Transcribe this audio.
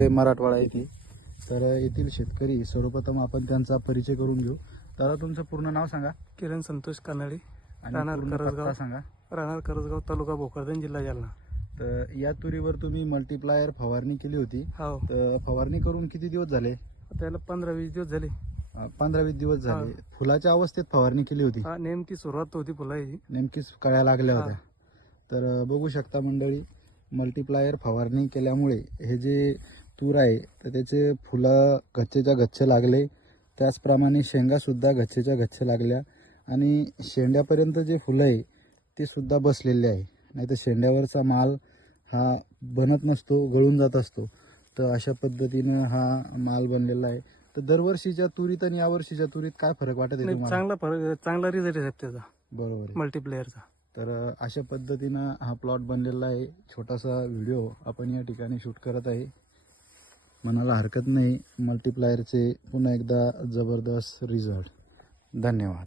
मराठवाडा येथे. तर येथील शेतकरी सर्वप्रथम आपण त्यांचा परिचय करून घेऊ. तर तुमचं पूर्ण नाव सांगा किरण संतोष कानडे, आणि राहणार पूर्ण करजगाव, पत्ता सांगा. राहणार करजगाव, तालुका भोकरदन, जिल्हा जालना. तर या तुरीवर तुम्ही मल्टीप्लायर फवारणी केली होती. हो, तर फवारणी करून किती दिवस झाले? त्याला 15-20 दिवस झाले. 15-20 दिवस झाले. फुलाच्या अवस्थेत फवारणी केली होती. हा, नेमकी सुरुवात होती फुलाची. नेमकीच कळ्या लागल्या हा. होत्या. तर बघू शकता मंडळी, मल्टीप्लायर फवारणी केल्यामुळे हे जे तूर आहे तर त्याचे फुलं गच्चेच्या गच्चे लागले. त्याचप्रमाणे शेंगासुद्धा गच्चेच्या गच्चे लागल्या आणि शेंड्यापर्यंत जे फुलं आहे ते सुद्धा बसलेले आहे. नाही तर शेंड्यावरचा माल हा बनत नसतो, गळून जात असतो. तर अशा पद्धतीनं हा माल बनलेला आहे. तर दरवर्षीच्या तुरीत आणि यावर्षीच्या तुरीत काय फरक वाटत आहे नाही, तुम्हाला? चांगला फरक, चांगला रिझल्ट आहे त्याचा बरोबर आहे. मल्टीप्लेअरचा. तर अशा पद्धतीनं हा प्लॉट बनलेला आहे. छोटासा व्हिडिओ आपण या ठिकाणी शूट करत आहे. म्हणायला हरकत नाही, मल्टीप्लायरचे पुन्हा एकदा जबरदस्त रिझल्ट. धन्यवाद.